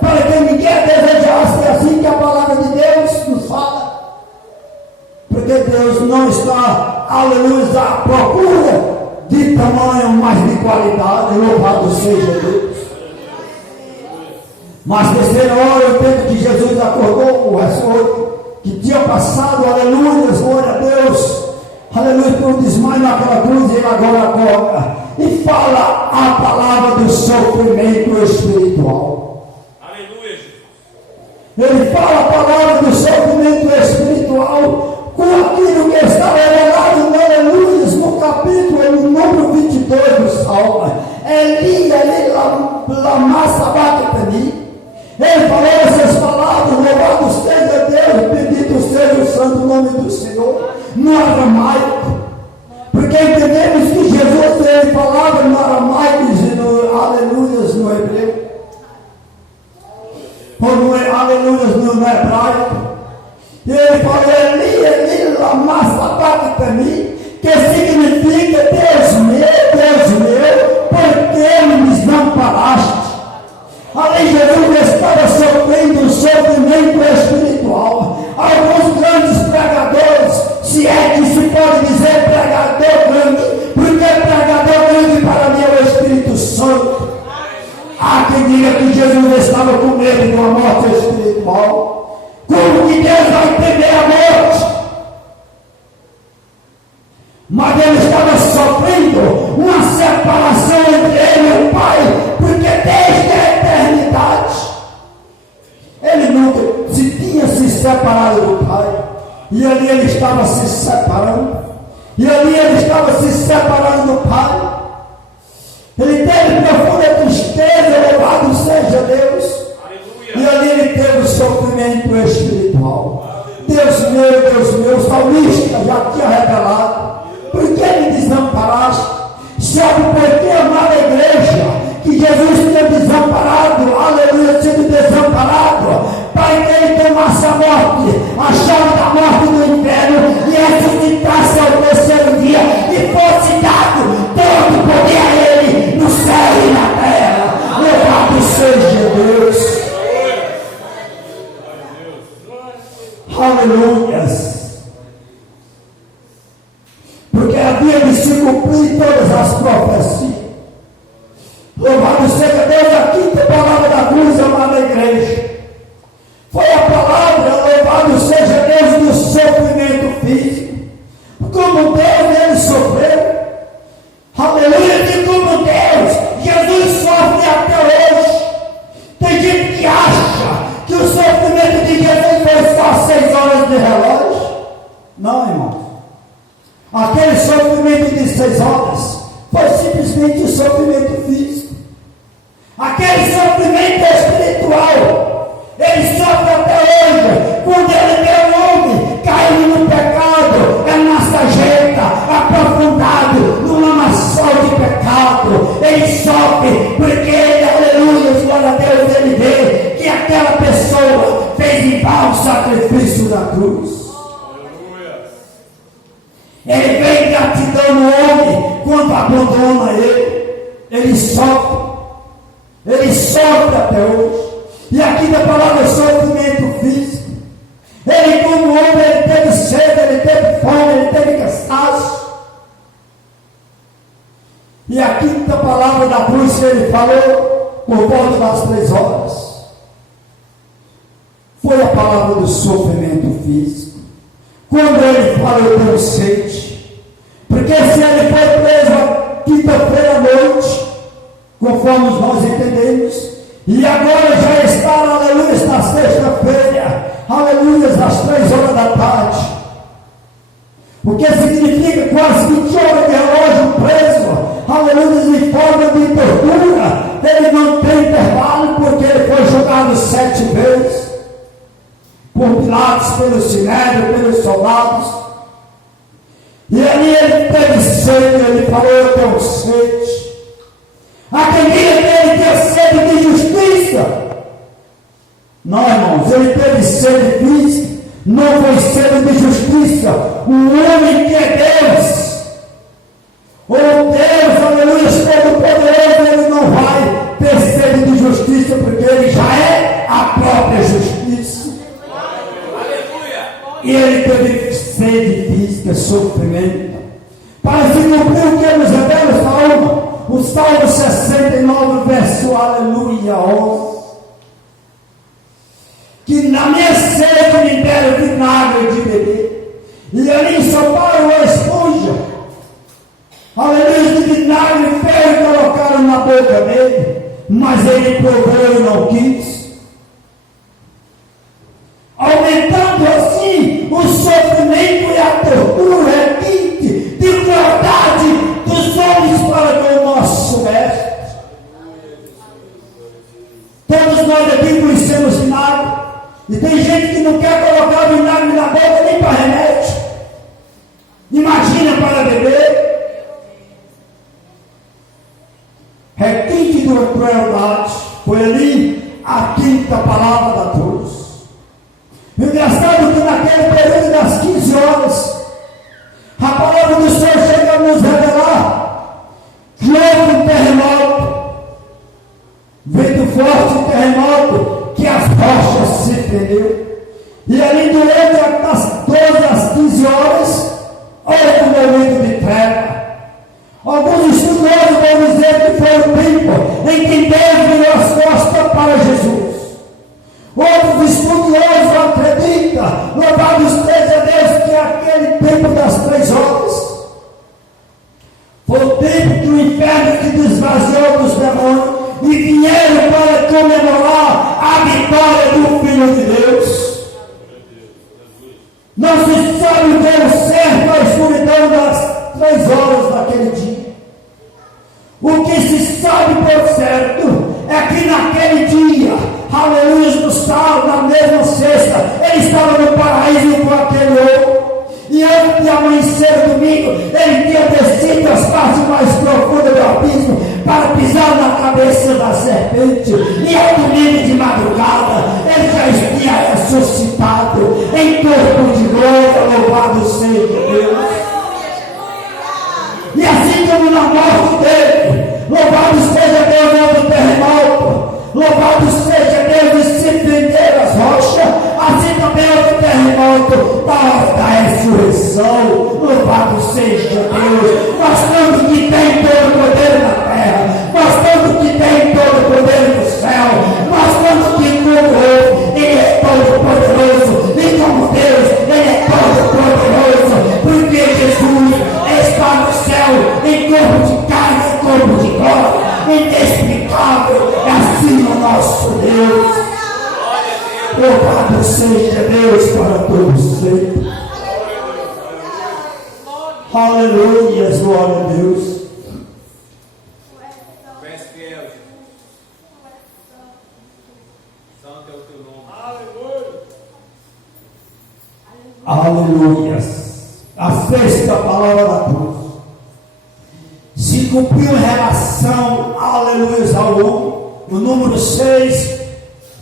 para que ninguém desejasse. É assim que a palavra de Deus nos fala. Porque Deus não está, aleluia, à procura de tamanho, mas de qualidade. Louvado seja Deus. Mas terceira hora, o tempo que Jesus acordou, o verso 8, que tinha passado, aleluia, glória a Deus, aleluia, por um desmaio naquela cruz, e ele agora acorda e fala a palavra do sofrimento espiritual. Aleluia. Ele fala a palavra do sofrimento espiritual com aquilo que está revelado, aleluia, no capítulo, no número 22 do Salmo. Eli, lama sabachthani. Ele falou essas palavras, louvado seja Deus, bendito seja o santo nome do Senhor, no aramaico, porque entendemos que Jesus ele falava no aramaico e no aleluias no hebreu, ou no aleluias no hebraico, e ele falou Eli, lama sabachthani, que significa Deus meu, por que me desamparaste? Ali Jesus estava sofrendo um sofrimento espiritual. Alguns grandes pregadores, se é que se pode dizer pregador grande, porque pregador grande para mim é o Espírito Santo. Há quem diga que Jesus estava com medo de uma morte espiritual. Como que Deus vai temer a morte? Mas ele estava sofrendo uma separação entre ele e o Pai, porque desde a eternidade ele nunca se tinha se separado do Pai, e ali ele estava se separando, do Pai. Ele teve profunda tristeza, louvado seja Deus. Aleluia. E ali ele teve o sofrimento espiritual. Deus meu, o salmista já tinha revelado. Por que me desamparaste? Sabe por que, amada igreja, que Jesus tinha desamparado, aleluia, sido desamparado, para que ele tomasse a morte, a chave da morte do inferno, e ressuscitasse ao terceiro dia, e fosse dado todo o poder a ele, no céu e na terra. Louvado seja Deus. Aleluia. Porque havia de se cumprir todas as profecias. Louvado seja Deus, a quinta palavra da cruz, amada igreja, foi a palavra, louvado seja Deus, do sofrimento físico. Como Deus ele sofreu, aleluia, de como Deus, Jesus sofre até hoje. Tem gente que acha que o sofrimento de Jesus foi só 6 horas de relógio. Não, irmão. Aquele sofrimento de 6 horas foi simplesmente o sofrimento físico. Aquele sofrimento espiritual, ele sofre até hoje. Quando ele é um homem caindo no pecado, é uma sarjeta, aprofundado no lamaçal de pecado. Ele sofre porque ele, aleluia, glória a Deus, ele vê que aquela pessoa fez em vão o sacrifício da cruz. Ele vem gratidão no homem quando abandona ele sofre até hoje. E aqui da palavra sofrimento físico. Ele, como homem, ele teve sede, ele teve fome, ele teve cansaço. E a quinta palavra da cruz que ele falou, por volta das 3 horas, foi a palavra do sofrimento físico. Quando ele fala, eu tenho sede. Porque se ele foi preso quinta-feira à noite, conforme nós entendemos, e agora já está, aleluia, na sexta-feira, aleluia, às 3 horas da tarde, o que significa quase 20 horas de relógio preso, aleluia, em forma de tortura. Ele não tem intervalo, porque ele foi julgado 7 vezes. Por Pilatos, pelo Sinédrio, pelos soldados. E ali ele teve sede, ele falou, eu tenho sede. Aquele dia ele tinha sede de justiça. Não, irmãos, ele teve sede física, não foi sede de justiça. O homem que é Deus, ou Deus, aleluia, todo poderoso, ele não vai ter sede de justiça, porque ele já já é a própria justiça. E ele teve sede física, sofrimento, para se cumprir o que nos revela o Salmo, o Salmo 69, verso aleluia, 11. Que na minha sede me deram vinagre de beber, e ali ensoparam a esponja, aleluia, de vinagre feio, e colocaram na boca dele, mas ele provou e não quis, aumentando assim o sofrimento e a tortura requinte de crueldade dos homens para com o nosso mestre. Todos nós aqui conhecemos vinagre, e tem gente que não quer colocar vinagre na boca nem para remédio, imagina para beber. Requinte de crueldade, foi ali a quinta palavra da cruz. Engraçado que naquele período das 15 horas, a palavra do Senhor chega a nos revelar que houve um terremoto, vento forte, terremoto, que as rochas se feriu, e ali durante as 12 às 15 horas, houve um momento de treva. Alguns estudiosos vão dizer que foi o tempo em que Deus virou as costas para Jesus. Outros estudiosos acreditam, louvado seja Deus, que aquele tempo das 3 horas foi o tempo que o inferno se desvaziou dos demônios e vieram para comemorar a vitória do Filho de Deus. Não se sabe o tempo certo a escuridão das 3 horas daquele dia. O que se sabe por certo é que naquele dia, aleluia, no sábado, na mesma sexta, ele estava no paraíso com aquele outro. E antes de amanhecer o domingo, ele tinha descido as partes mais profundas do abismo para pisar na cabeça da serpente. E ao domingo de madrugada, ele já tinha ressuscitado em corpo de glória, louvado seja Deus. E assim como na morte dele, louvado seja Deus, houve terremoto, louvado seja Deus, e se prenderam as rochas, assim também houve terremoto da hora da ressurreição, louvado seja Deus. Nós tanto que tem todo o poder na terra, nós tanto que tem todo o poder no céu, nós tanto que como ele é todo poderoso, e como Deus, ele é todo poderoso, porque Jesus está no céu, em corpo de carne, em corpo de glória, inexplicável, é assim o nosso Deus. Louvado seja Deus para todos sempre. Aleluia, glória a Deus. Aleluia. A sexta palavra da cruz se cumpriu em relação, aleluia, ao homem. O número 6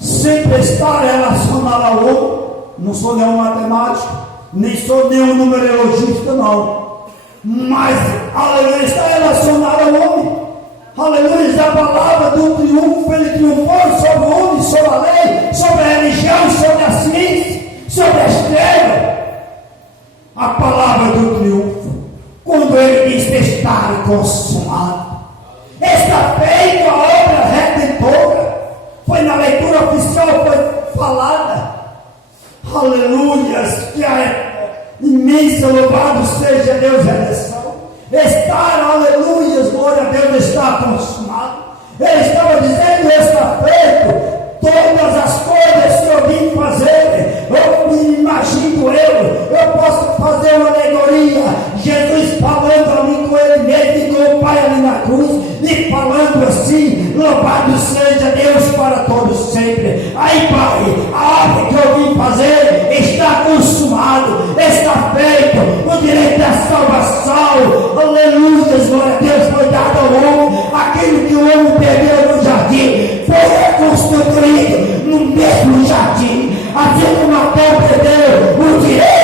sempre está relacionado ao homem. Não sou nenhum matemático, nem sou nenhum numerologista, não. Mas, aleluia, está relacionado ao homem. Aleluia, a palavra do triunfo, ele triunfou sobre o homem, sobre a lei, sobre a religião, sobre a ciência, sobre a estrela. A palavra do triunfo, quando ele diz estar consumado, está feita a obra redentora. Foi na leitura oficial, foi falada. Aleluia, que a imensa, louvado seja Deus, redenção. Estar, aleluia, glória a Deus, está consumado. Ele estava dizendo, está feito. Todas as coisas que eu vim fazer, eu me imagino eu posso fazer uma alegoria, Jesus falando ali com ele mesmo e com o Pai ali na cruz, e falando assim, louvado seja Deus para todos sempre. Aí Pai, a obra que eu vim fazer está consumado, está feito, o direito da salvação, aleluia, glória a Deus, foi dado ao homem, aquilo que o homem perdeu no jardim, foi reconstruído no mesmo jardim, assim como Adão perdeu o direito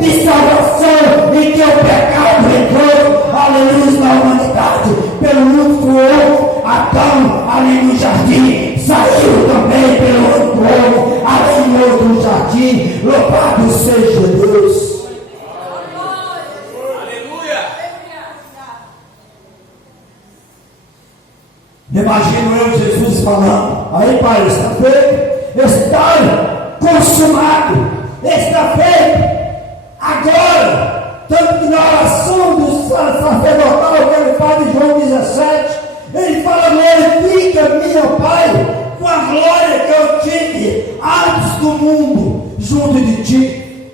de salvação em que o pecado entrou, aleluia, na humanidade, pelo único outro, Adão ali no jardim, saiu também Pai, está feito, está consumado, está feito. Agora, tanto que na oração do sacerdotal que ele faz em João 17, ele fala: glorifica-me, meu Pai, com a glória que eu tive antes do mundo, junto de ti.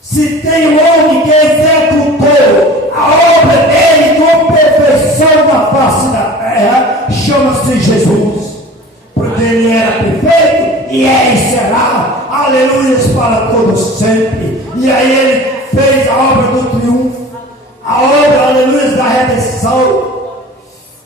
Se tem um homem que executou a obra dele com perfeição na face da terra, chama-se Jesus, porque ele era perfeito e é e será, aleluia, para todos sempre. E aí ele fez a obra do triunfo, a obra, aleluia, da redenção.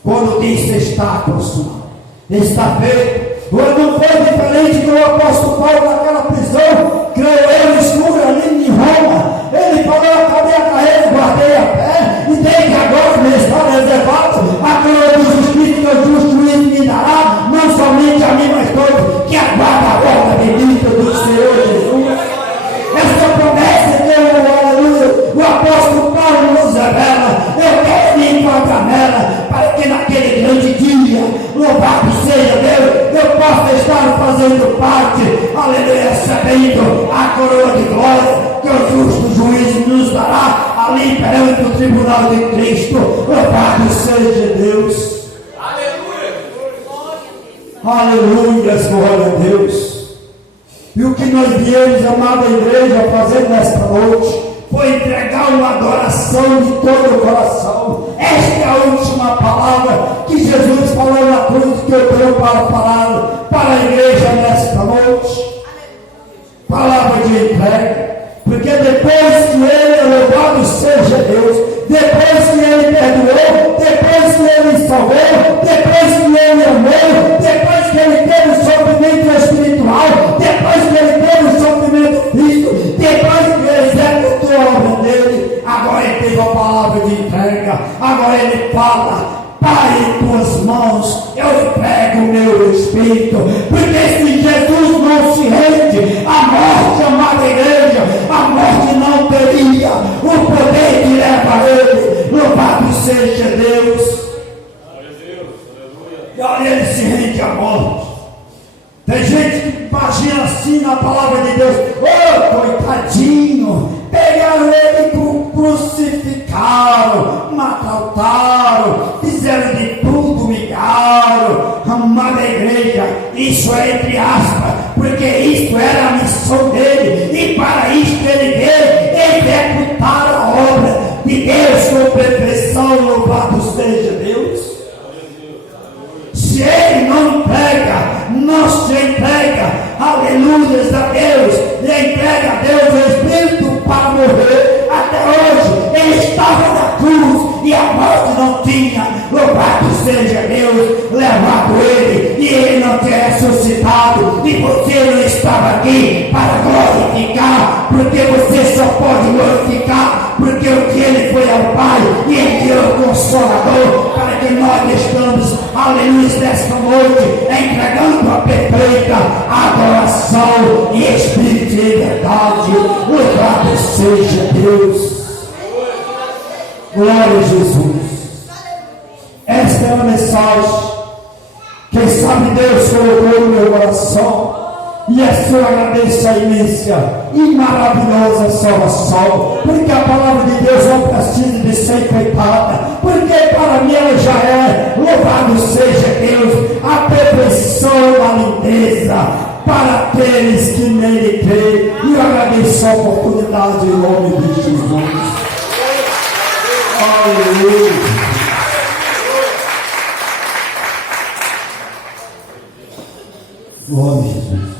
Quando disse está consumado, está feito. Não foi diferente do apóstolo Paulo naquela prisão, creio eu, escuro ali em Roma. Ele falou: acabei a carreira, guardei a fé, e desde agora me está reservado a coroa do justiça que o justo juiz me dará, não somente a mim, mas todos que aguardam a volta bendita do Senhor Jesus. Essa promessa que aleluia, o apóstolo Paulo nos revela. Eu quero me encontrar nela, para que naquele grande dia, louvado seja Deus, eu possa estar fazendo parte, aleluia, recebendo a coroa de glória que o justo juiz nos dará ali perante o tribunal de Cristo. Louvado seja Deus. Aleluia, glória a Deus. E o que nós viemos, amada igreja, fazer nesta noite foi entregar uma adoração de todo o coração. Esta é a última palavra que Jesus falou na cruz, que eu tenho para falar para a igreja nesta noite. Palavra de entrega. Porque depois que ele, louvado seja Deus, depois que ele perdoou, depois que ele salvou, depois que ele amou, depois que ele teve o sofrimento espiritual, depois que ele teve o sofrimento físico, depois que ele executou a obra dele, agora ele teve a palavra de entrega. Agora ele fala: Pai, em tuas mãos eu entrego o meu espírito. Porque se Jesus não se rende à morte, amada igreja, a morte não teria o poder que leva a ele. Louvado seja Deus. E olha, ele se rende à morte. Tem gente que imagina assim na palavra de Deus: oh, coitadinho, pegaram ele, crucificaram, maltrataram, fizeram de tudo, humilharam. Amada igreja, isso é entre aspas, porque isso era a missão dele, e para isso ele veio executar a obra de Deus com perfeição. Louvado seja Deus. Se ele não entrega, não se entrega, aleluia a Deus, e entrega a Deus o Espírito para morrer. Até hoje ele estava na cruz e a morte não tinha, louvado seja Deus, levado ele, e ele não tinha ressuscitado, e você não estava aqui para glorificar, porque você só pode glorificar porque o que ele foi ao Pai, e ele deu o Consolador, para que nós estamos, aleluia, nesta noite, entregando a perfeita adoração e espírito de verdade. Louvado seja Deus. Glória a Jesus. Esta é a mensagem. Quem sabe Deus colocou no meu coração, e assim eu agradeço a imensa e maravilhosa salvação, porque a palavra de Deus não precisa de ser enfeitada, porque para mim ela já é, louvado seja Deus, a perfeição da lindeza para aqueles que nele creem. E eu agradeço a oportunidade em nome de Jesus. Aleluia. Glória a Jesus.